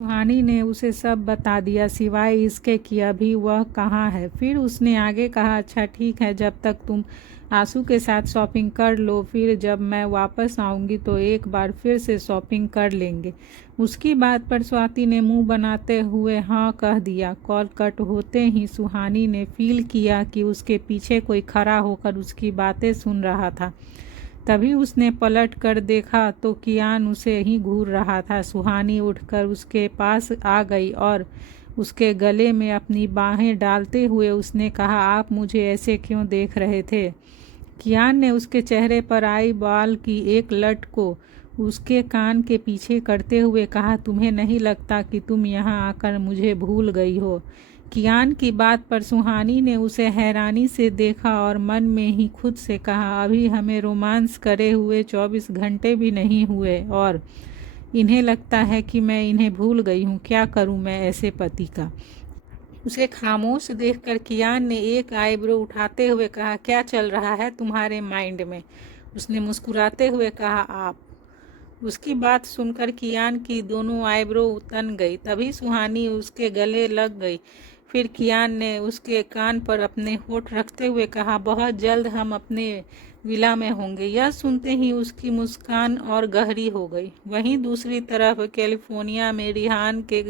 सुहानी ने उसे सब बता दिया सिवाय इसके कि अभी वह कहाँ है। फिर उसने आगे कहा, अच्छा ठीक है, जब तक तुम आंसू के साथ शॉपिंग कर लो, फिर जब मैं वापस आऊँगी तो एक बार फिर से शॉपिंग कर लेंगे। उसकी बात पर स्वाति ने मुंह बनाते हुए हाँ कह दिया। कॉल कट होते ही सुहानी ने फील किया कि उसके पीछे कोई खड़ा होकर उसकी बातें सुन रहा था। तभी उसने पलट कर देखा तो कियान उसे ही घूर रहा था। सुहानी उठकर उसके पास आ गई और उसके गले में अपनी बाहें डालते हुए उसने कहा, आप मुझे ऐसे क्यों देख रहे थे? कियान ने उसके चेहरे पर आई बाल की एक लट को उसके कान के पीछे करते हुए कहा, तुम्हें नहीं लगता कि तुम यहाँ आकर मुझे भूल गई हो? कियान की बात पर सुहानी ने उसे हैरानी से देखा और मन में ही खुद से कहा, अभी हमें रोमांस करे हुए 24 घंटे भी नहीं हुए और इन्हें लगता है कि मैं इन्हें भूल गई हूँ। क्या करूँ मैं ऐसे पति का? उसे खामोश देखकर कियान ने एक आईब्रो उठाते हुए कहा, क्या चल रहा है तुम्हारे माइंड में? उसने मुस्कुराते हुए कहा, आप। उसकी बात सुनकर कियान की दोनों आईब्रो तन गई। तभी सुहानी उसके गले लग गई। फिर कियान ने उसके कान पर अपने होठ रखते हुए कहा, बहुत जल्द हम अपने विला में होंगे। यह सुनते ही उसकी मुस्कान और गहरी हो गई। वहीं दूसरी तरफ कैलिफोर्निया में रिहान के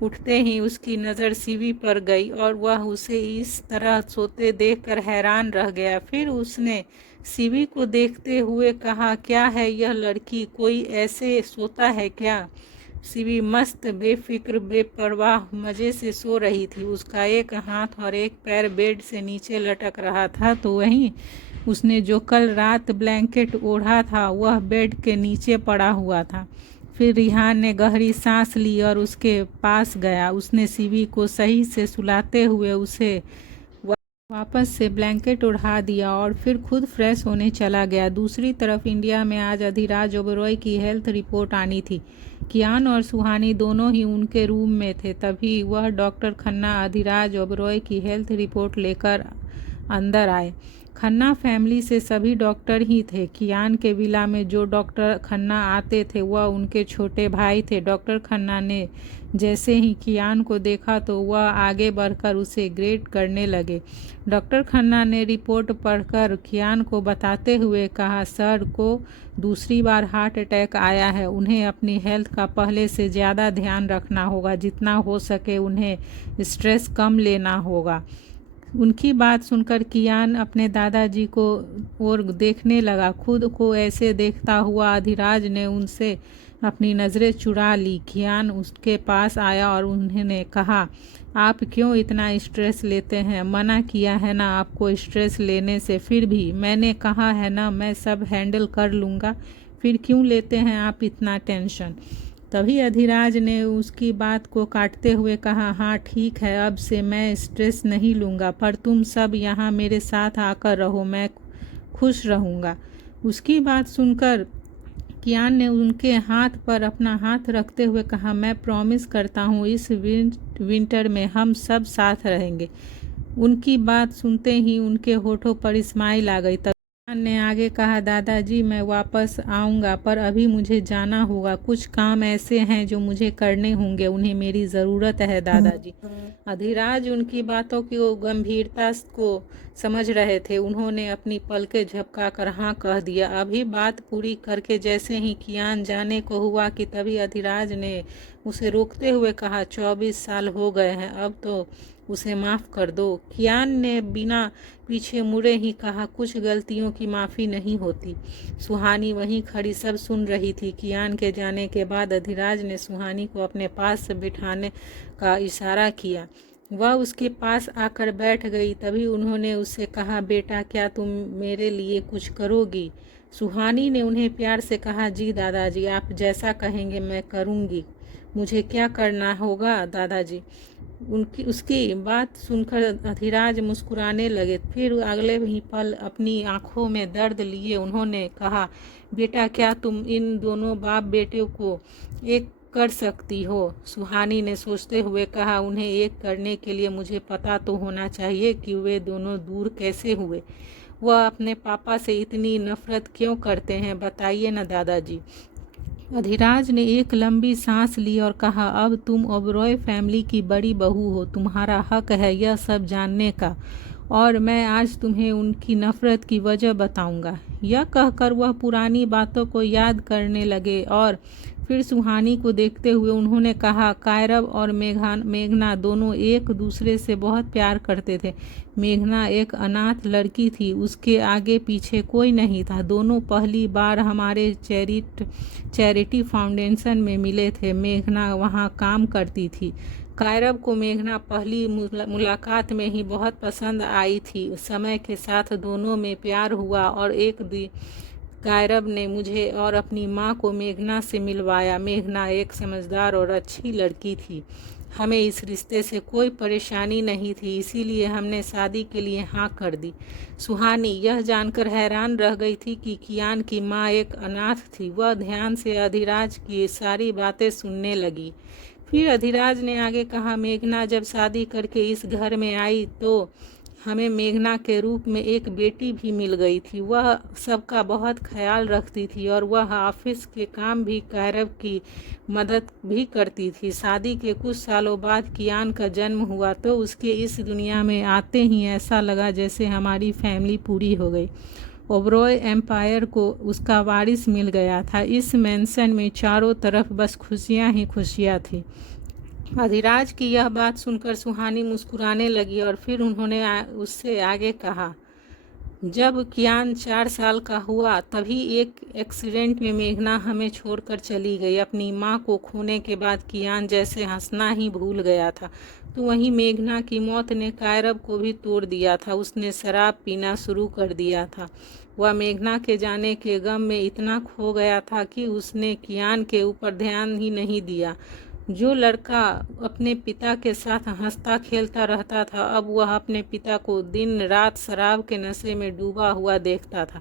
उठते ही उसकी नज़र सीवी पर गई और वह उसे इस तरह सोते देखकर हैरान रह गया। फिर उसने सीवी को देखते हुए कहा, क्या है यह लड़की, कोई ऐसे सोता है क्या? सीवी मस्त बेफिक्र बेपरवाह मज़े से सो रही थी। उसका एक हाथ और एक पैर बेड से नीचे लटक रहा था, तो वहीं उसने जो कल रात ब्लैंकेट ओढ़ा था वह बेड के नीचे पड़ा हुआ था। फिर रिहान ने गहरी सांस ली और उसके पास गया। उसने सीवी को सही से सुलाते हुए उसे वापस से ब्लैंकेट उड़ा दिया और फिर खुद फ्रेश होने चला गया। दूसरी तरफ इंडिया में आज अधिराज ओबेरॉय की हेल्थ रिपोर्ट आनी थी। कियान और सुहानी दोनों ही उनके रूम में थे। तभी वह डॉक्टर खन्ना अधिराज ओबेरॉय की हेल्थ रिपोर्ट लेकर अंदर आए। खन्ना फैमिली से सभी डॉक्टर ही थे। कियान के विला में जो डॉक्टर खन्ना आते थे वह उनके छोटे भाई थे। डॉक्टर खन्ना ने जैसे ही कियान को देखा तो वह आगे बढ़कर उसे ग्रेट करने लगे। डॉक्टर खन्ना ने रिपोर्ट पढ़कर कियान को बताते हुए कहा, सर को दूसरी बार हार्ट अटैक आया है। उन्हें अपनी हेल्थ का पहले से ज़्यादा ध्यान रखना होगा। जितना हो सके उन्हें स्ट्रेस कम लेना होगा। उनकी बात सुनकर कियान अपने दादाजी को और देखने लगा। खुद को ऐसे देखता हुआ अधिराज ने उनसे अपनी नज़रें चुरा ली। कियान उसके पास आया और उन्होंने कहा, आप क्यों इतना स्ट्रेस लेते हैं? मना किया है ना आपको स्ट्रेस लेने से, फिर भी मैंने कहा है ना मैं सब हैंडल कर लूँगा, फिर क्यों लेते हैं आप इतना टेंशन? तभी अधिराज ने उसकी बात को काटते हुए कहा, हाँ ठीक है, अब से मैं स्ट्रेस नहीं लूँगा, पर तुम सब यहाँ मेरे साथ आकर रहो, मैं खुश रहूँगा। उसकी बात सुनकर कियान ने उनके हाथ पर अपना हाथ रखते हुए कहा, मैं प्रॉमिस करता हूँ इस विंटर में हम सब साथ रहेंगे। उनकी बात सुनते ही उनके होठों पर स्माइल आ गई। तब कियान ने आगे कहा, दादाजी मैं वापस आऊँगा, पर अभी मुझे जाना होगा। कुछ काम ऐसे हैं जो मुझे करने होंगे, उन्हें मेरी ज़रूरत है दादाजी। अधिराज उनकी बातों की गंभीरता को समझ रहे थे। उन्होंने अपनी पलकें झपकाकर हाँ कह दिया। अभी बात पूरी करके जैसे ही कियान जाने को हुआ कि तभी अधिराज ने उसे रोकते हुए कहा, 24 साल हो गए हैं, अब तो उसे माफ़ कर दो। कियान ने बिना पीछे मुड़े ही कहा, कुछ गलतियों की माफ़ी नहीं होती। सुहानी वहीं खड़ी सब सुन रही थी। कियान के जाने के बाद अधिराज ने सुहानी को अपने पास बिठाने का इशारा किया। वह उसके पास आकर बैठ गई। तभी उन्होंने उससे कहा, बेटा क्या तुम मेरे लिए कुछ करोगी? सुहानी ने उन्हें प्यार से कहा, जी दादाजी, आप जैसा कहेंगे मैं करूँगी। मुझे क्या करना होगा दादाजी? उसकी बात सुनकर अधिराज मुस्कुराने लगे। फिर अगले ही पल अपनी आंखों में दर्द लिए उन्होंने कहा, बेटा क्या तुम इन दोनों बाप बेटे को एक कर सकती हो? सुहानी ने सोचते हुए कहा, उन्हें एक करने के लिए मुझे पता तो होना चाहिए कि वे दोनों दूर कैसे हुए। वह अपने पापा से इतनी नफरत क्यों करते हैं, बताइए ना दादाजी। अधिराज ने एक लंबी सांस ली और कहा, अब तुम ओबरॉय फैमिली की बड़ी बहू हो, तुम्हारा हक है यह सब जानने का, और मैं आज तुम्हें उनकी नफरत की वजह बताऊंगा। यह कहकर वह पुरानी बातों को याद करने लगे और फिर सुहानी को देखते हुए उन्होंने कहा, कायरव और मेघना दोनों एक दूसरे से बहुत प्यार करते थे। मेघना एक अनाथ लड़की थी, उसके आगे पीछे कोई नहीं था। दोनों पहली बार हमारे चैरिटी फाउंडेशन में मिले थे। मेघना वहाँ काम करती थी। कायरव को मेघना पहली मुलाकात में ही बहुत पसंद आई थी। समय के साथ दोनों में प्यार हुआ और एक दिन कायरव ने मुझे और अपनी माँ को मेघना से मिलवाया। मेघना एक समझदार और अच्छी लड़की थी। हमें इस रिश्ते से कोई परेशानी नहीं थी, इसीलिए हमने शादी के लिए हाँ कर दी। सुहानी यह जानकर हैरान रह गई थी कि कियान की माँ एक अनाथ थी। वह ध्यान से अधिराज की सारी बातें सुनने लगी। फिर अधिराज ने आगे कहा, मेघना जब शादी करके इस घर में आई तो हमें मेघना के रूप में एक बेटी भी मिल गई थी। वह सबका बहुत ख्याल रखती थी और वह ऑफिस के काम भी कायरव की मदद भी करती थी। शादी के कुछ सालों बाद कियान का जन्म हुआ तो उसके इस दुनिया में आते ही ऐसा लगा जैसे हमारी फैमिली पूरी हो गई। ओबरॉय एम्पायर को उसका वारिस मिल गया था। इस मेंशन में चारों तरफ बस खुशियां ही खुशियां थी। अधिराज की यह बात सुनकर सुहानी मुस्कुराने लगी और फिर उन्होंने उससे आगे कहा, जब कियान 4 साल का हुआ तभी एक एक्सीडेंट में मेघना हमें छोड़कर चली गई। अपनी माँ को खोने के बाद कियान जैसे हंसना ही भूल गया था। तो वहीं मेघना की मौत ने कायरव को भी तोड़ दिया था। उसने शराब पीना शुरू कर दिया था। वह मेघना के जाने के गम में इतना खो गया था कि उसने कियान के ऊपर ध्यान ही नहीं दिया। जो लड़का अपने पिता के साथ हंसता खेलता रहता था, अब वह अपने पिता को दिन रात शराब के नशे में डूबा हुआ देखता था।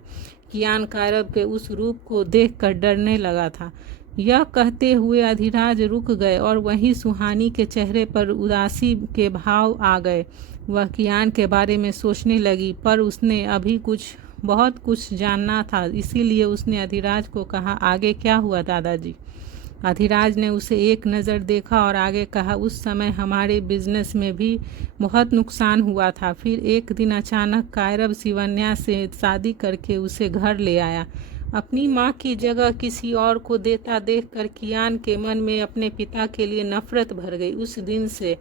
कियान कायरव के उस रूप को देखकर डरने लगा था। यह कहते हुए अधिराज रुक गए और वहीं सुहानी के चेहरे पर उदासी के भाव आ गए। वह कियान के बारे में सोचने लगी, पर उसने अभी बहुत कुछ जानना था, इसीलिए उसने अधिराज को कहा, आगे क्या हुआ दादाजी? अधिराज ने उसे एक नज़र देखा और आगे कहा, उस समय हमारे बिजनेस में भी बहुत नुकसान हुआ था। फिर एक दिन अचानक कायरव शिवन्या से शादी करके उसे घर ले आया। अपनी माँ की जगह किसी और को देता देखकर कियान के मन में अपने पिता के लिए नफरत भर गई। उस दिन से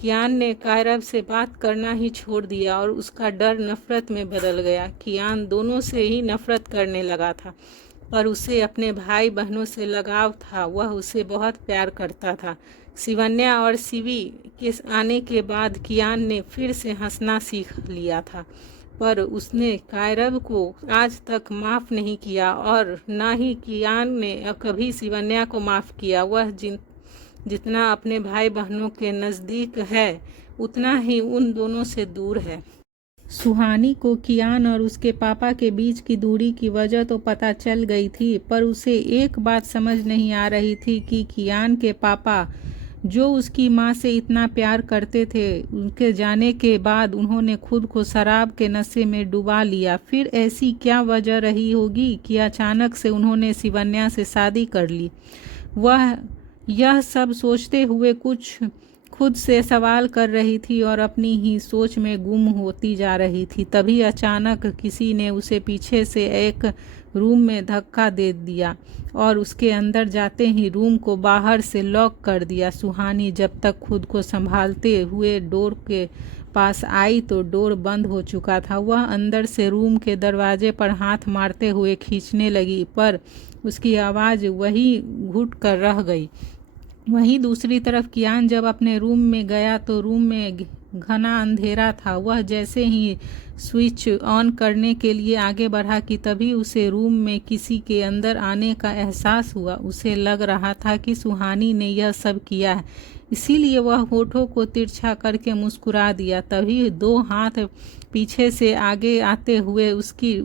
कियान ने कायरव से बात करना ही छोड़ दिया और उसका डर नफरत में बदल गया। कियान दोनों से ही नफरत करने लगा था, पर उसे अपने भाई बहनों से लगाव था। वह उसे बहुत प्यार करता था। शिवन्या और शिवी के आने के बाद कियान ने फिर से हंसना सीख लिया था, पर उसने कायरव को आज तक माफ़ नहीं किया और न ही कियान ने कभी शिवन्या को माफ़ किया। वह जितना अपने भाई बहनों के नज़दीक है उतना ही उन दोनों से दूर है। सुहानी को कियान और उसके पापा के बीच की दूरी की वजह तो पता चल गई थी, पर उसे एक बात समझ नहीं आ रही थी कि कियान के पापा जो उसकी माँ से इतना प्यार करते थे, उनके जाने के बाद उन्होंने खुद को शराब के नशे में डुबा लिया। फिर ऐसी क्या वजह रही होगी कि अचानक से उन्होंने शिवन्या से शादी कर ली? वह यह सब सोचते हुए कुछ खुद से सवाल कर रही थी और अपनी ही सोच में गुम होती जा रही थी। तभी अचानक किसी ने उसे पीछे से एक रूम में धक्का दे दिया और उसके अंदर जाते ही रूम को बाहर से लॉक कर दिया। सुहानी जब तक खुद को संभालते हुए डोर के पास आई तो डोर बंद हो चुका था। वह अंदर से रूम के दरवाजे पर हाथ मारते हुए खींचने लगी, पर उसकी आवाज़ वही घुट कर रह गई। वहीं दूसरी तरफ कियान जब अपने रूम में गया तो रूम में घना अंधेरा था। वह जैसे ही स्विच ऑन करने के लिए आगे बढ़ा कि तभी उसे रूम में किसी के अंदर आने का एहसास हुआ। उसे लग रहा था कि सुहानी ने यह सब किया है, इसीलिए वह होठों को तिरछा करके मुस्कुरा दिया। तभी 2 हाथ पीछे से आगे आते हुए उसकी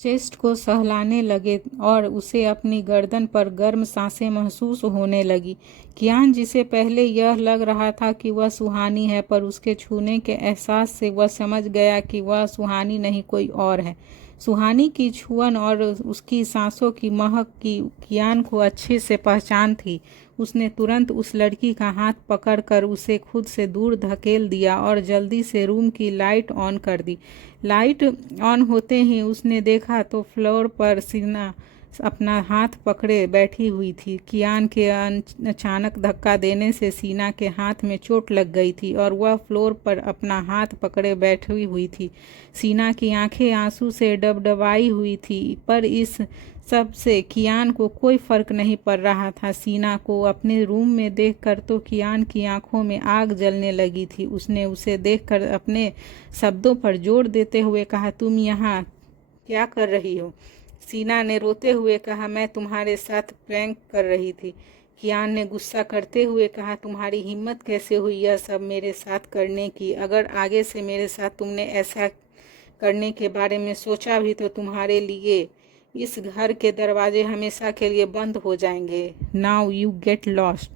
चेस्ट को सहलाने लगे और उसे अपनी गर्दन पर गर्म सांसें महसूस होने लगी। कियान, जिसे पहले यह लग रहा था कि वह सुहानी है, पर उसके छूने के एहसास से वह समझ गया कि वह सुहानी नहीं कोई और है। सुहानी की छुअन और उसकी सांसों की महक की कियान को अच्छे से पहचान थी। उसने तुरंत उस लड़की का हाथ पकड़कर उसे खुद से दूर धकेल दिया और जल्दी से रूम की लाइट ऑन कर दी। लाइट ऑन होते ही उसने देखा तो फ्लोर पर सीना अपना हाथ पकड़े बैठी हुई थी। कियान के अचानक धक्का देने से सीना के हाथ में चोट लग गई थी और वह फ्लोर पर अपना हाथ पकड़े बैठी हुई थी। सीना की आंखें आंसू से डबडबाई हुई थी, पर इस सब से कियान को कोई फर्क नहीं पड़ रहा था। सीना को अपने रूम में देखकर तो कियान की आंखों में आग जलने लगी थी। उसने उसे देखकर अपने शब्दों पर जोर देते हुए कहा, तुम यहाँ क्या कर रही हो? सीना ने रोते हुए कहा, मैं तुम्हारे साथ प्रैंक कर रही थी। कियान ने गुस्सा करते हुए कहा, तुम्हारी हिम्मत कैसे हुई यह सब मेरे साथ करने की? अगर आगे से मेरे साथ तुमने ऐसा करने के बारे में सोचा भी तो तुम्हारे लिए इस घर के दरवाजे हमेशा के लिए बंद हो जाएंगे। Now you get lost.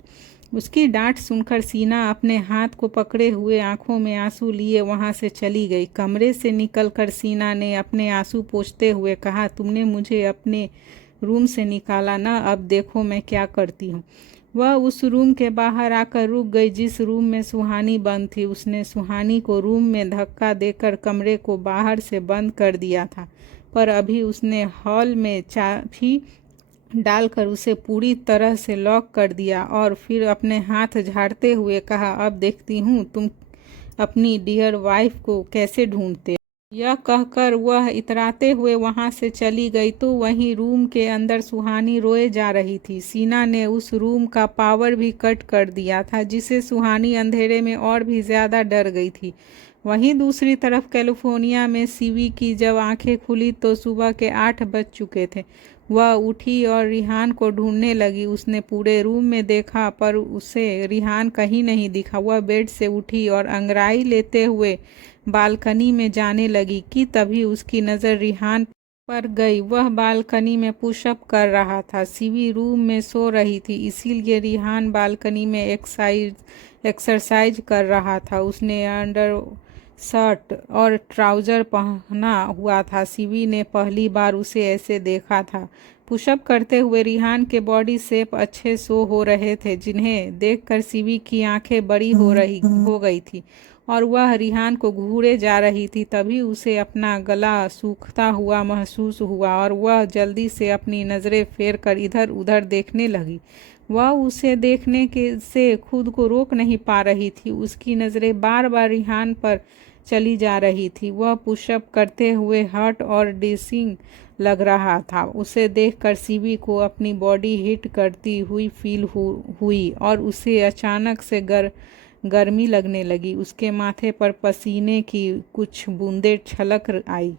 उसकी डांट सुनकर सीना अपने हाथ को पकड़े हुए आंखों में आंसू लिए वहां से चली गई। कमरे से निकलकर सीना ने अपने आंसू पोंछते हुए कहा, तुमने मुझे अपने रूम से निकाला ना, अब देखो मैं क्या करती हूँ। वह उस रूम के बाहर आकर रुक गई जिस रूम में सुहानी बंद थी। उसने सुहानी को रूम में धक्का देकर कमरे को बाहर से बंद कर दिया था, पर अभी उसने हॉल में चाबी डालकर उसे पूरी तरह से लॉक कर दिया और फिर अपने हाथ झाड़ते हुए कहा, अब देखती हूँ तुम अपनी डियर वाइफ को कैसे ढूंढते। यह कहकर वह इतराते हुए वहां से चली गई तो वहीं रूम के अंदर सुहानी रोए जा रही थी। सीना ने उस रूम का पावर भी कट कर दिया था, जिससे सुहानी अंधेरे में और भी ज़्यादा डर गई थी। वहीं दूसरी तरफ कैलिफोर्निया में सीवी की जब आंखें खुली तो सुबह के 8 बज चुके थे। वह उठी और रिहान को ढूंढने लगी। उसने पूरे रूम में देखा पर उसे रिहान कहीं नहीं दिखा। वह बेड से उठी और अंगड़ाई लेते हुए बालकनी में जाने लगी कि तभी उसकी नज़र रिहान पर गई। वह बालकनी में पुशअप कर रहा था। सीवी रूम में सो रही थी, इसीलिए रिहान बालकनी में एक्सरसाइज कर रहा था। उसने अंडर शर्ट और ट्राउज़र पहना हुआ था। सीवी ने पहली बार उसे ऐसे देखा था। पुशअप करते हुए रिहान के बॉडी शेप अच्छे शो हो रहे थे, जिन्हें देखकर सीवी की आंखें बड़ी हो गई थी और वह रिहान को घूरे जा रही थी। तभी उसे अपना गला सूखता हुआ महसूस हुआ और वह जल्दी से अपनी नज़रें फेर कर इधर उधर देखने लगी। वह उसे देखने के से खुद को रोक नहीं पा रही थी। उसकी नज़रें बार बार रिहान पर चली जा रही थी। वह पुशअप करते हुए हॉट और डिसिंग लग रहा था। उसे देखकर सीवी को अपनी बॉडी हिट करती हुई फील हुई और उसे अचानक से गर्मी लगने लगी। उसके माथे पर पसीने की कुछ बूंदें छलक आई।